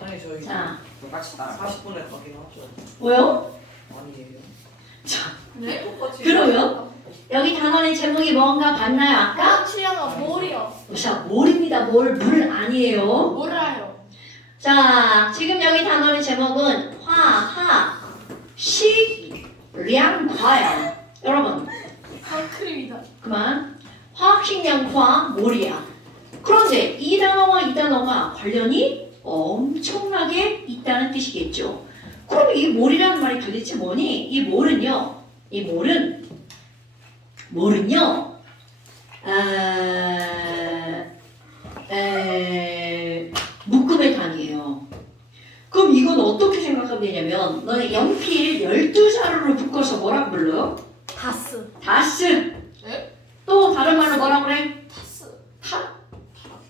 아니 저희 자, 똑같이 따라. 40분에 가긴 하죠. 뭐요? 아니에요. 자, 네? 똑같이. 그러면 여기 단원의 제목이 뭔가 봤나요? 아까? 아, 취향아, 뭘이요? 자, 몰입니다. 몰, 물 아니에요. 몰라요. 자, 지금 여기 단원의 제목은 화 하 식 량과예요. 여러분, 선크림이다. 그만. 화학식 량 과 몰이야. 그런데 이 단어와 이 단어가 관련이 엄청나게 있다는 뜻이겠죠. 그럼 이 몰이라는 말이 도대체 뭐니? 이 몰은요, 이 몰은, 몰은요, 아, 에, 묶음의 단위예요. 그럼 이건 어떻게 생각하면 되냐면, 너네 연필 12자루로 묶어서 뭐라고 불러요? 다스. 다스. 네? 또 다른 말로 뭐라 그래? 다스. 타.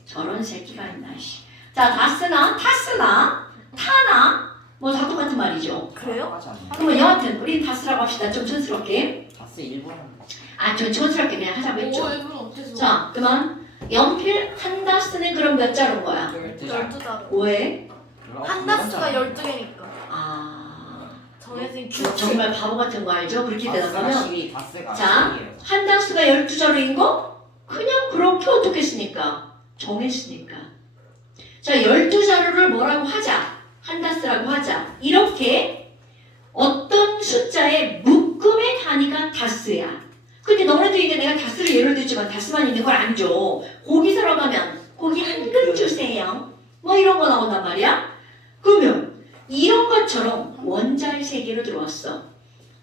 저런 새끼가 있나 씨. 자, 다스나 타스나 타나 뭐 다 똑같은 말이죠. 그래요? 그러면 여하튼 우리 다스라고 합시다. 좀 촌스럽게. 다스 일본 한 아, 좀 촌스럽게 그냥 하자고 했죠. 오, 일본 어때서? 자, 그만. 연필 한 다스는 그럼 몇 자루인 거야? 열두 자. 열두 자루. 왜? 한 다스가 열두 개니까. 아, 정해진 저- 규칙. 정말 바보 같은 거 알죠? 그렇게 대답하면 다스가 자. 시위예요. 한 다스가 12자루인 거? 그냥 그렇게 어떻게 했으니까? 정했으니까. 자, 12자루를 뭐라고 하자. 한 다스라고 하자. 이렇게 어떤 숫자의 묶음의 단위가 다스야. 근데 이제 내가 다스를 예를 들지만 다스만 있는 걸 안 줘. 고기 사러 가면 고기 한 근 주세요. 뭐 이런 거 나온단 말이야. 그러면 이런 것처럼 원자의 세계로 들어왔어.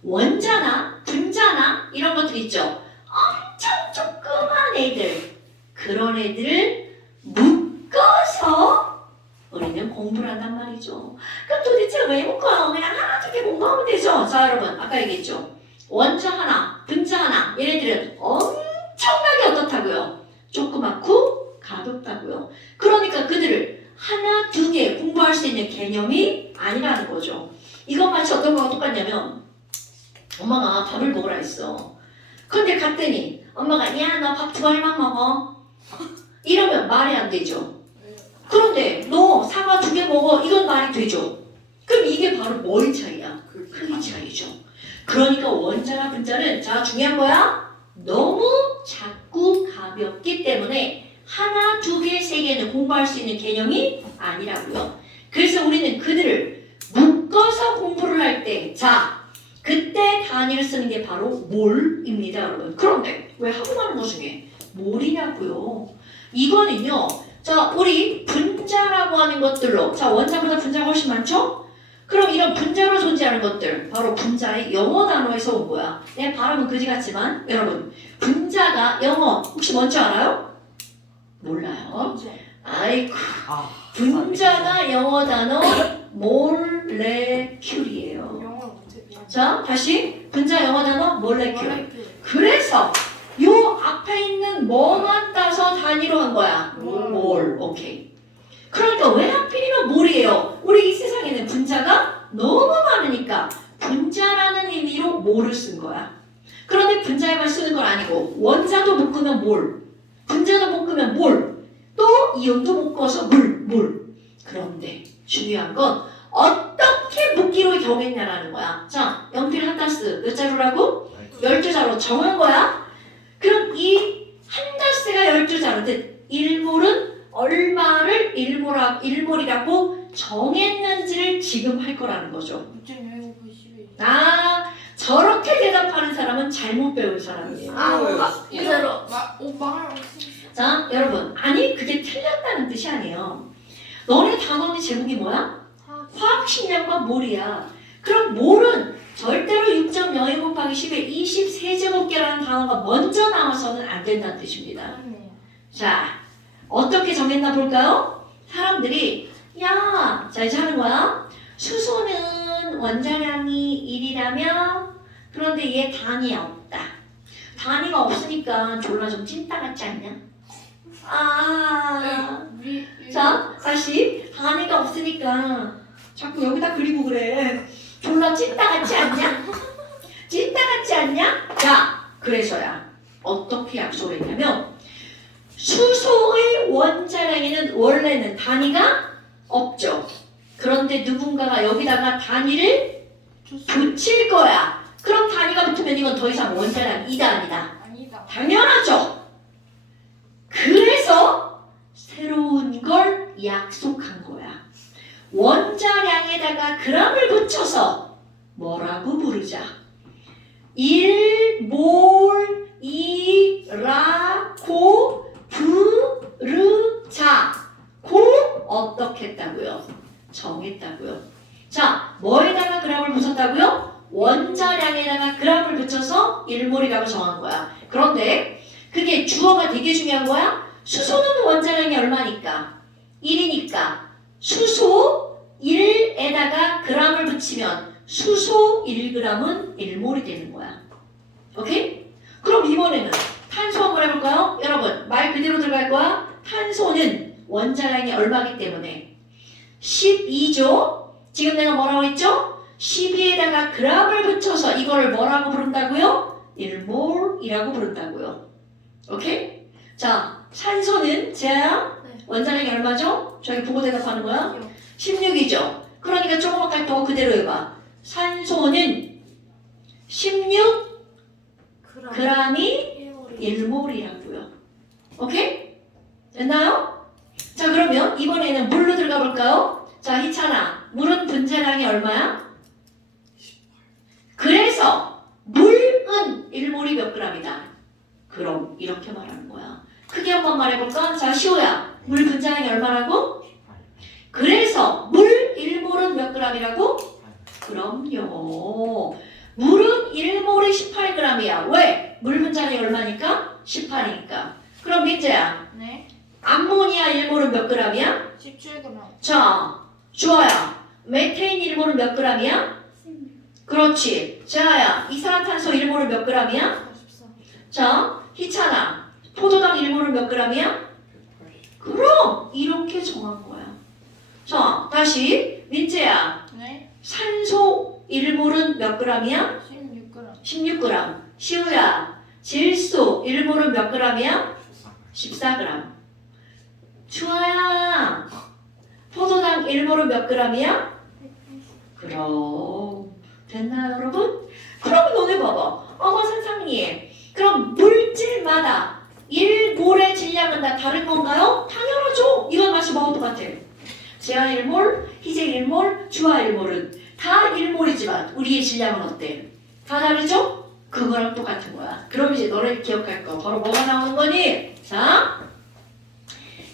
원자나 분자나 이런 것들 있죠. 엄청 조그만 애들 그런 애들을 묶어서 우리는 공부를 한단 말이죠. 그럼 도대체 왜 묶어요? 그냥 하나 두개 공부하면 되죠. 자 여러분 아까 얘기했죠. 원자 하나, 분자 하나 얘네들은 엄청나게 어떻다고요? 조그맣고 가볍다고요. 그러니까 그들을 하나 두 개 공부할 수 있는 개념이 아니라는 거죠. 이것 마치 어떤 거가 똑같냐면 엄마가 밥을 먹으라 했어. 근데 갔더니 엄마가 야너밥두 알만 먹어. 이러면 말이 안 되죠. 그런데 너 사과 두 개 먹어. 이건 말이 되죠. 그럼 이게 바로 뭐의 차이야? 크기 차이죠. 그러니까 원자나 분자는 자 중요한 거야. 너무 작고 가볍기 때문에 하나, 두 개, 세 개는 공부할 수 있는 개념이 아니라고요. 그래서 우리는 그들을 묶어서 공부를 할 때, 자, 그때 단위를 쓰는 게 바로 몰입니다, 여러분. 그런데 왜 한국말 중에 몰이냐고요? 이거는요, 자, 우리 분자라고 하는 것들로, 자, 원자보다 분자가 훨씬 많죠? 그럼 이런 분자로 존재하는 것들, 바로 분자의 영어 단어에서 온 거야. 내 발음은 그지 같지만, 여러분, 분자가 영어 혹시 뭔지 알아요? 몰라요. 아이고, 아, 분자가 영어 단어 몰레큘이에요. 자, 다시 분자 영어 단어 몰레큘. 그래서 요 앞에 있는 뭐만 따서 단위로 한 거야. 몰. 몰. 오케이. 그러니까 왜 하필이면 몰이에요? 우리 이 세상에는 분자가 너무 많으니까 분자라는 의미로 몰을 쓴 거야. 그런데 분자에만 쓰는 건 아니고 원자도 묶으면 몰, 분자도 묶으면 몰, 또 이온도 묶어서 물, 물. 그런데 중요한 건 어떻게 묶기로 정했냐라는 거야. 자, 연필 한 다스 몇 자루라고? 12자로 정한 거야? 그럼 이 한 다스가 12자루인데 일몰은 얼마를 일몰하, 일몰이라고 정했는지를 지금 할 거라는 거죠. 6.151. 아, 저렇게 대답하는 사람은 잘못 배운 사람이에요. 아. 이대로. 막, 오빠. 자, 여러분. 아니, 그게 틀렸다는 뜻이 아니에요. 너네 단원의 제목이 뭐야? 화학식량과 몰이야. 그럼 몰은 절대로 6.02 곱하기 10의 23제곱계라는 단어가 먼저 나와서는 안 된다는 뜻입니다. 자, 어떻게 정했나 볼까요? 사람들이 야, 자 이제 하는 거야. 수소는 원자량이 1이라며 그런데 얘 단위 없다. 단위가 없으니까 졸라 좀 찐따 같지 않냐? 아, 자 다시 단위가 없으니까 자꾸 여기다 그리고 그래. 졸라 찐따 같지 않냐? 찐따 같지 않냐? 자, 그래서야 어떻게 약속을 했냐면 수소의 원자량에는 원래는 단위가 없죠. 그런데 누군가가 여기다가 단위를. 붙일 거야. 그럼 단위가 붙으면 이건 더 이상 원자량 2다 아니다. 아니다. 당연하죠. 그래서 새로운 걸 약속한 거야. 원자량에다가 그람을 붙여서 뭐라고 부르자. 1몰 이라고 부 르자. 고 어떻게 했다고요? 정했다고요. 자, 뭐에다가 그람을 붙였다고요? 원자량에다가 그람을 붙여서 1몰이라고 정한 거야. 그런데 그게 주어가 되게 중요한 거야. 수소는 원자량이 얼마니까? 1이니까 수소 1에다가 g을 붙이면 수소 1g은 1몰이 되는 거야. 오케이? 그럼 이번에는 한번 해볼까요? 여러분 말 그대로 들어갈 거야. 탄소는 원자량이 얼마기 때문에 12죠. 지금 내가 뭐라고 했죠? 12에다가 g을 붙여서 이거를 뭐라고 부른다고요? 1몰이라고 부른다고요. 오케이? 자, 산소는 제야 네. 원자량이 얼마죠? 저희 보고 대답하는 거야? 16이죠. 그러니까 조금만 더 그대로 해봐. 산소는 16g이 그럼 1몰이 1몰이라고요. 오케이? 됐나요? 자, 그러면 이번에는 물로 들어가 볼까요? 자, 희찬아, 물은 분자량이 얼마야? 그래서 물은 1몰이 몇 g이다? 그럼 이렇게 말하는 거야. 크게 한번 말해볼까? 자, 시호야, 물 분자량이 얼마라고? 그래서 물 1몰은 몇 g이라고? 그럼요. 물은 1몰이 18g이야. 왜? 물 분자량이 얼마니까? 18이니까. 그럼 민재야, 네. 암모니아 1몰은 몇 g이야? 17g. 자, 주아야, 메테인 1몰은 몇 g이야? 그렇지. 재아야, 이산화탄소 1몰은 몇 g이야? 44. 자, 희찬아, 포도당 1몰은 몇 g이야? 그럼 이렇게 정한 거야. 자, 다시 민재야, 네. 산소 1몰은 몇 g이야? 16g. 16g. 시우야, 질소 1몰은 몇 g이야? 14g. 주아야, 포도당 1몰은 몇 g이야? 그럼 됐나요, 여러분? 그럼 너네 봐봐. 어머 선생님, 그럼 물질마다 1몰의 질량은 다 다른 건가요? 당연하죠. 이건 맛이 뭐가 똑같아. 제아 1몰, 희재 1몰, 주아 1몰은 다 1몰이지만 우리의 질량은 어때? 다 다르죠? 그거랑 똑같은 거야. 그럼 이제 너를 기억할 거 바로 뭐가 나오는 거니? 자,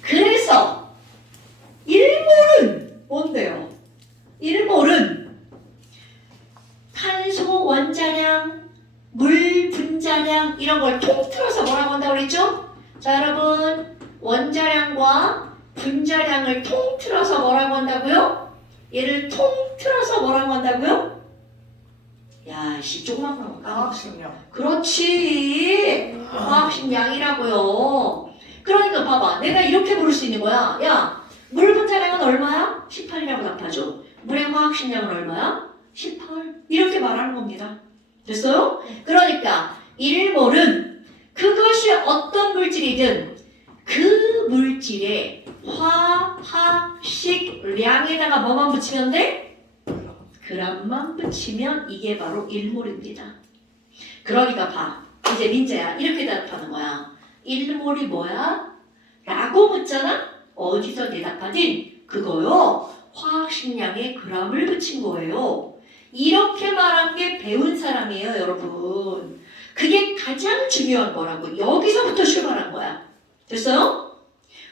그래서 1몰은 뭔데요? 1몰은 탄소 원자량, 물 분자량 이런 걸 통틀어서 뭐라고 한다고 그랬죠? 자 여러분 원자량과 분자량을 통틀어서 뭐라고 한다고요? 얘를 통틀어서 뭐라고 한다고요? 야, 씨 조그만 거 까먹었어. 그렇지. 화학식 양이라고요. 그러니까 봐봐. 내가 이렇게 부를 수 있는 거야. 야, 물 분자량은 얼마야? 18이라고 답하죠. 물의 화학 식량은 얼마야? 18. 이렇게 말하는 겁니다. 됐어요? 그러니까 1몰은 그것이 어떤 물질이든 그 물질의 화학식량에다가 뭐만 붙이면 돼? 그람만 붙이면 이게 바로 1몰입니다. 그러니까 봐. 이제 민재야 이렇게 대답하는 거야. 1몰이 뭐야? 라고 묻잖아? 어디서 대답하든 그거요. 화학식량에 그람을 붙인 거예요. 이렇게 말한 게 배운 사람이에요, 여러분. 그게 가장 중요한 거라고. 여기서부터 출발한 거야. 됐어요?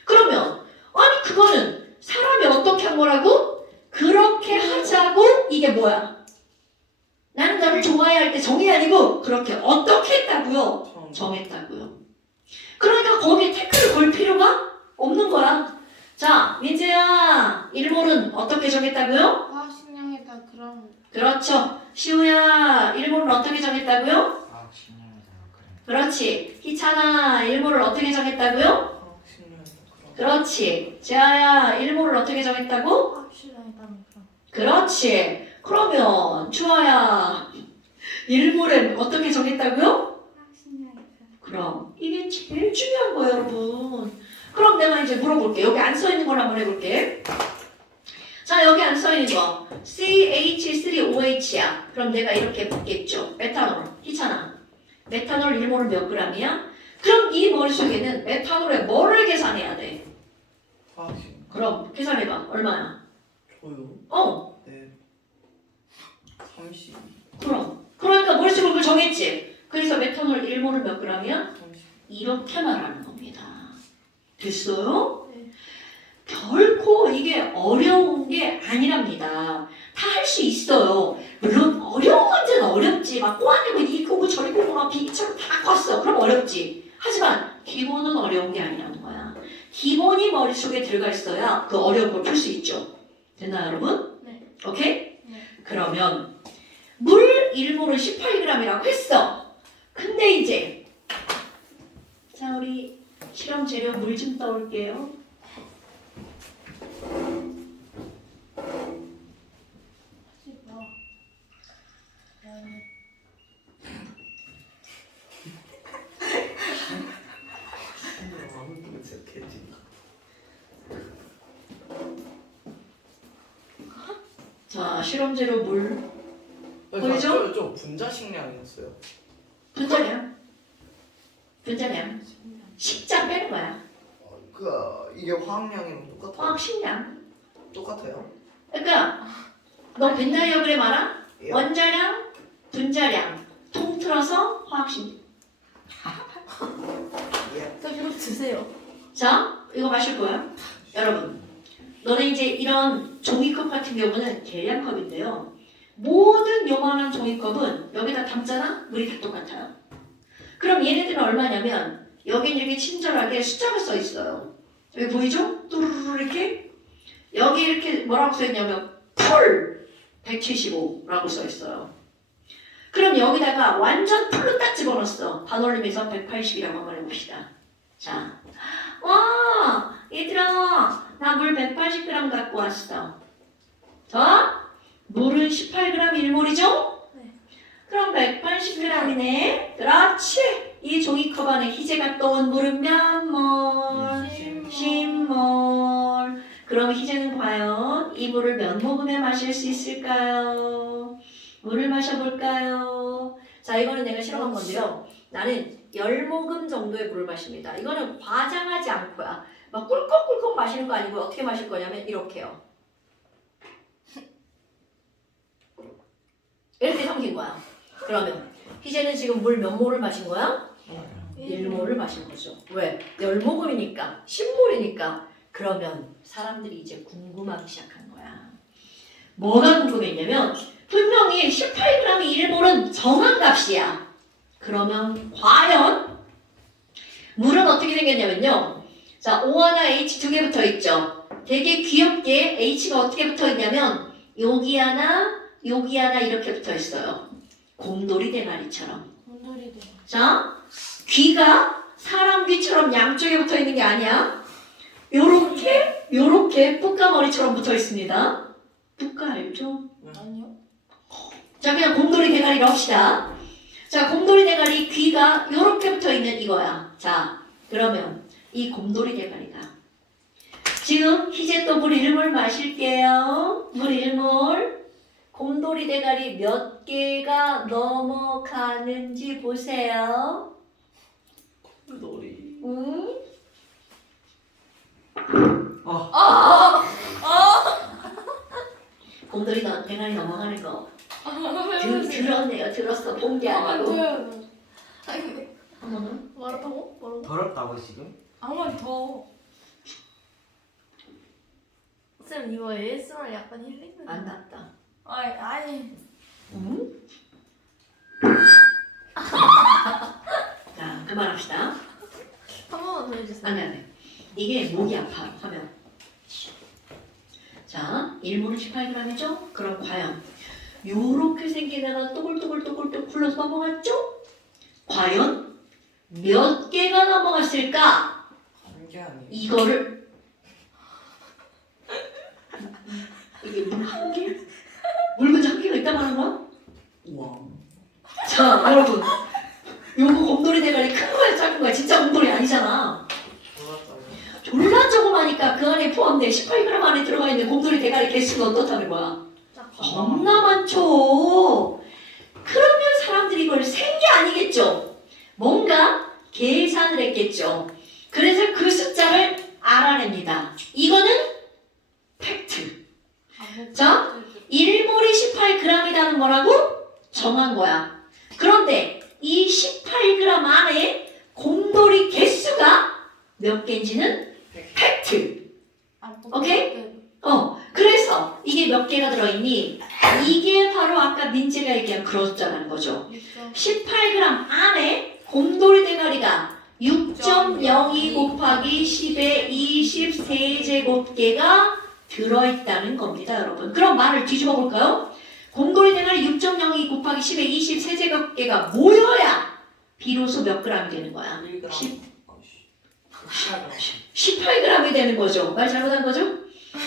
그러면 아니 그거는 사람이 어떻게 한 거라고? 그렇게 하자고 이게 뭐야? 나는 너를 좋아해야 할 때 정이 아니고 그렇게 어떻게 했다고요? 정했다고요. 그러니까 거기에 태클을 걸 필요가 없는 거야. 자, 민재야, 일몰은 어떻게 정했다고요? 화학식량에다 그럼 그렇죠. 시우야, 일몰은 어떻게 정했다고요? 그렇지. 희찬아, 일몰을 어떻게 정했다고요? 그렇지. 재아야, 일몰을 어떻게 정했다고? 화학식량에다 그럼 그렇지. 그러면 주아야, 일몰은 어떻게 정했다고요? 그럼 이게 제일 중요한 거예요, 여러분. 그럼 내가 이제 물어볼게. 여기 안 써 있는 걸 한번 해볼게. 자, 자 여기 안 써 있는 거 CH3OH야. 그럼 내가 이렇게 받겠죠. 메탄올. 희찬아. 메탄올 1몰은 몇 g이야? 그럼 이 머릿속에는 메탄올에 뭐를 계산해야 돼? 그럼 계산해봐. 얼마야? 저요? 어 네 30, 그럼. 그러니까 머릿속에 그걸 정했지. 그래서 메탄올 1몰은 몇? 30 이렇게 말하는 겁니다. 됐어요? 네. 결코 이게 어려운 게 아니랍니다. 다 할 수 있어요. 물론 어려운 문제는 어렵지. 막 꼬아내고 이 고고 저리 고고 막 비기처럼 다 껐어. 그럼 어렵지. 하지만 기본은 어려운 게 아니라는 거야. 기본이 머릿속에 들어가 있어야 그 어려운 걸 풀 수 있죠. 됐나요, 여러분? 네. 오케이? 네. 그러면 물 1몰은 18g이라고 했어. 근데 이제 자 우리 실험 재료 물 좀 떠올게요. 자 실험 재료 물 보이죠? 저, 저 분자 식량이었어요 분자량 식자 빼는 거야. 어, 그 이게 화학량이랑 똑같아요? 화학 식량. 똑같아요? 그러니까 너 벤다이 어그램 알아? 예. 원자량, 분자량 통틀어서 화학 식량. 예. 저 이거 드세요. 자, 이거 마실 거야. 여러분, 너네 이제 이런 종이컵 같은 경우는 계량컵인데요. 모든 요만한 종이컵은 여기다 담잖아? 물이 다 똑같아요. 그럼 얘네들은 얼마냐면 여긴 이렇게 친절하게 숫자가 써 있어요. 여기 보이죠? 뚜루루루 이렇게 여기 이렇게 뭐라고 써 있냐면 풀 175라고 써 있어요. 그럼 여기다가 완전 풀로 딱 집어넣었어. 반올림에서 180이라고 한번 해봅시다. 자, 와, 얘들아, 나 물 180g 갖고 왔어. 자, 물은 18g 1몰이죠? 네. 그럼 180g이네. 그렇지. 이 종이컵 안에 희재가 떠온 물은 몇 몰? 10몰. 그럼 희재는 과연 이 물을 몇 모금에 마실 수 있을까요? 물을 마셔볼까요? 자, 이거는 내가 실험한 건데요. 나는 10모금 정도의 물을 마십니다. 이거는 과장하지 않고야. 막 꿀꺽꿀꺽 마시는 거 아니고 어떻게 마실 거냐면 이렇게요. 이렇게 삼킨 거야. 그러면 희재는 지금 물 몇 모를 마신 거야? 1모를 마신 거죠. 왜? 10모금이니까 10몰이니까 그러면 사람들이 이제 궁금하기 시작한 거야. 뭐가 궁금했냐면 분명히 18g이 1몰은 정한 값이야. 그러면 과연 물은 어떻게 생겼냐면요. 자, O 하나 H 두 개 붙어 있죠. 되게 귀엽게 H가 어떻게 붙어 있냐면 여기 하나, 여기 하나 이렇게 붙어 있어요. 곰돌이 대가리처럼. 곰돌이도. 자, 귀가 사람 귀처럼 양쪽에 붙어 있는 게 아니야. 요렇게, 요렇게 뿌까머리처럼 붙어 있습니다. 뿌까 알죠? 아니요. 자, 그냥 곰돌이 대가리로 합시다. 자, 곰돌이 대가리 귀가 요렇게 붙어 있는 이거야. 자, 그러면 이 곰돌이 대가리가 지금 희재 또물 1몰 마실게요. 물 1몰. 곰돌이 대가리 몇 개가 넘어가는지 보세요. 놀이 음? 곰돌이 너 대가리 넘어가는 거 들, 들었네요. 들었어. 본게안 아니고. 아니, 한 번은? 뭐라고? 더럽다고 지금? 아무리 더. 쌤 이거 ASMR 약간 힐링. 안 났다. 아니 아니. 음? 자, 그만합시다. 한 번만 더 해주세요. 안 돼, 안 돼. 이게 목이 아파, 하면. 자, 1몰은 18g이죠? 그럼 과연 요렇게 생긴 애가 또글또글또글또 굴러서 넘어갔죠? 과연 몇 개가 넘어갔을까? 아니에요 이거를 이게 물한 개? 물 근처 한 개가 있다고 하는 거야? 우와 자, 여러분. 요거 곰돌이 대가리 큰 거야, 작은 거야? 진짜 곰돌이 아니잖아. 몰랐어요 졸라 조그마니까 그 안에 포함된 18g 안에 들어가 있는 곰돌이 대가리 개수가 어떻다는 거야? 짝. 겁나 많죠. 그러면 사람들이 이걸 센 게 아니겠죠. 뭔가 계산을 했겠죠. 그래서 그 숫자를 알아냅니다. 이거는 팩트. 자, 1몰이 18g이라는 거라고 정한 거야. 그런데 이 18g 안에 곰돌이 개수가 몇 개인지는 팩트. 오케이? 어, 그래서 이게 몇 개가 들어있니? 이게 바로 아까 민재가 얘기한 그렇다는 거죠. 18g 안에 곰돌이 대가리가 6.02 곱하기 10의 23제곱개가 들어있다는 겁니다, 여러분. 그럼 말을 뒤집어 볼까요? 곰돌이 대가리 6.02 곱하기 10의 23제곱개가 모여야 비로소 몇 g이 되는 거야? 1g. 십. 아이씨. 8g. 18g이 되는 거죠. 말 잘못한 거죠?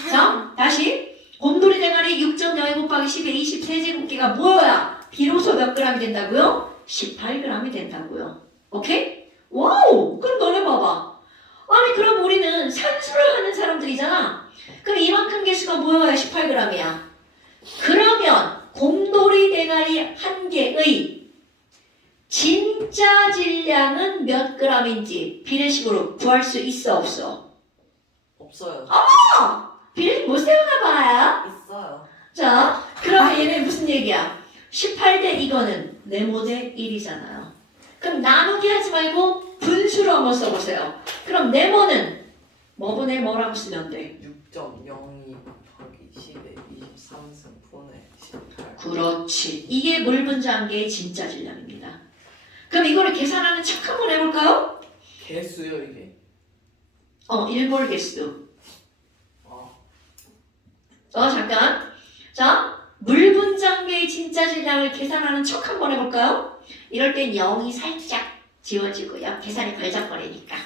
자, 다시. 곰돌이 대가리 6.02 곱하기 10의 23제곱개가 모여야 비로소 몇 g이 된다고요? 18g이 된다고요. 오케이? 와우! 그럼 너네 봐봐. 아니, 그럼 우리는 산수를 하는 사람들이잖아. 그럼 이만큼 개수가 모여야 18g이야. 그러면 곰돌이 대가리 한 개의 진짜 질량은 몇 g인지 비례식으로 구할 수 있어 없어? 없어요. 비례식 못 세우나 봐요. 있어요. 자, 그러면 얘네 무슨 얘기야? 18대 이거는 네모 대 1이잖아요. 그럼 나누기 하지 말고 분수로 한번 써보세요. 그럼 네모는 뭐분의 뭐라고 쓰면 돼? 6.02 곱하기 10의 23승 분의 18. 그렇지. 이게 물분자한계의 진짜 질량입니다. 그럼 이거를 계산하는 척 한번 해볼까요? 개수요 이게. 어, 1몰 개수. 아, 어, 잠깐. 자, 물분자계의 진짜 질량을 계산하는 척 한번 해볼까요? 이럴 땐 0이 살짝 지워지고요. 계산이 걸작거리니까.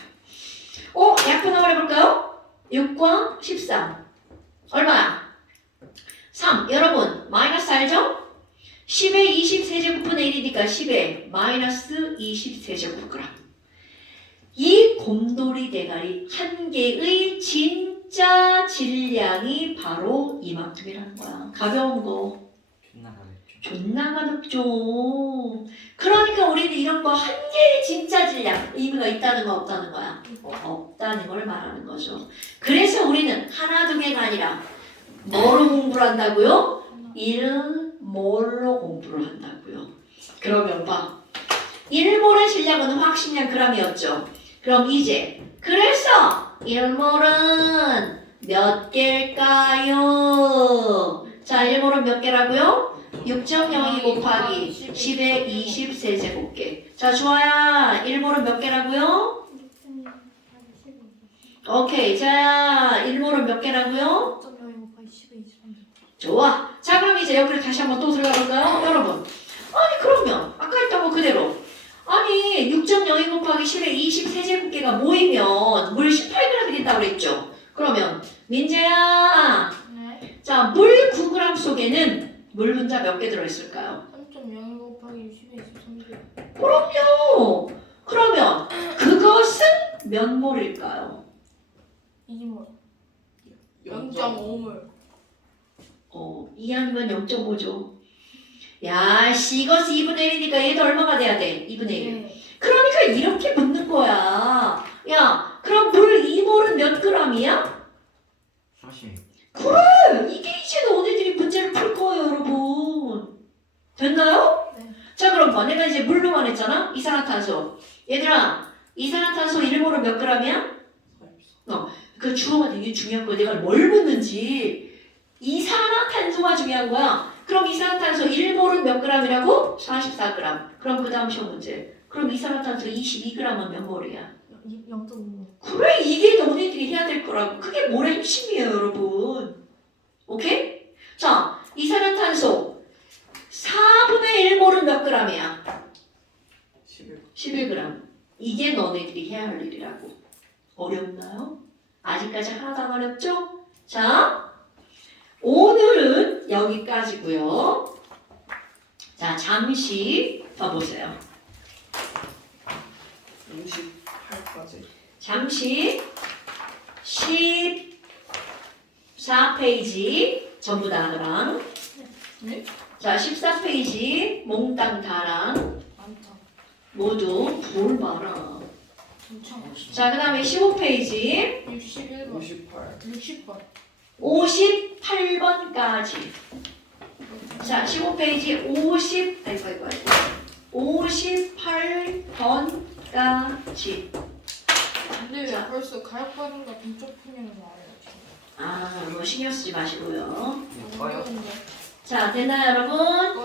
어, 약분 한번 해볼까요? 6과 13. 얼마야? 3. 여러분, 마이너스 알죠? 10의 20세제곱분의 1이니까 10의 마이너스 20세제곱그램. 이 곰돌이 대가리 한 개의 진짜 질량이 바로 이만큼이라는 거야. 가벼운 거. 존나 가볍죠. 존나 가볍죠. 그러니까 우리는 이런 거 한 개의 진짜 질량 의미가 있다는 거 없다는 거야. 없다는 걸 말하는 거죠. 그래서 우리는 하나 두 개가 아니라 뭐로 공부를 한다고요? 일 몰로 공부를 한다고요. 그러면 봐. 일몰의 질량은 확신량 g이었죠. 그럼 이제 그래서 일몰은 몇 개일까요? 자, 일몰은 몇 개라고요? 6.02 곱하기 10의 20세제곱개. 자, 좋아요. 일몰은 몇 개라고요? 오케이. 자, 일몰은 몇 개라고요? 좋아. 자, 그럼 이제 여기를 다시 한번 또 들어가 볼까요? 여러분. 아니, 그러면 아까 했던 거 그대로. 아니, 6.02 곱하기 10의 20세제곱개가 모이면 물 18g이 된다고 그랬죠? 그러면 민재야. 네. 자, 물 9g 속에는 물 분자 몇 개 들어있을까요? 3.0 곱하기 10에 23개. 그럼요. 그러면 그것은 몇 몰일까요? 2몰. 0.5. 0.5몰. 어, 2 아니면 0.5죠. 야, 씨, 이것이 2분의 1이니까 얘도 얼마가 돼야 돼? 2분의 1. 네. 그러니까 이렇게 묻는 거야. 야, 그럼 물 2몰은 몇 g이야? 40. 이게 이제 너네들이 문제를 풀 거예요, 여러분. 됐나요? 네. 자, 그럼 봐. 내가 이제 물로만 했잖아? 이산화탄소. 얘들아, 이산화탄소 1몰은 몇 g이야? 44. 그 주어가 되게 중요한 거야. 내가 뭘 묻는지. 이산화탄소가 중요한 거야. 그럼 이산화탄소 1몰은 몇 g이라고? 44g. 그럼 그 다음 시험 문제. 그럼 이산화탄소 22g은 몇 몰이야? 0.5몰. 그래 이게 너네들이 해야 될 거라고. 그게 뭘의 핵심이에요, 여러분. 오케이? 자, 이산화탄소 4분의 1몰은 몇 g이야? 11. 11g. 이게 너네들이 해야 할 일이라고. 어렵나요? 아직까지 하나도 안 어렵죠? 자, 오늘은 여기까지고요. 자, 잠시 더 보세요. 58까지. 잠시 10 14페이지 전부 다 하나랑 네? 자 14페이지 몽땅 다랑 많다. 모두 뭘 봐라. 자그 다음에 15페이지 61번. 58 60번. 58번까지 자 15페이지 50 아이고 아이고 아이고 58번까지 근데 왜 자. 벌써 가역반응과 동적 평형을 말해요? 아 뭐 신경 쓰지 마시고요 어려운데. 자 됐나요 여러분?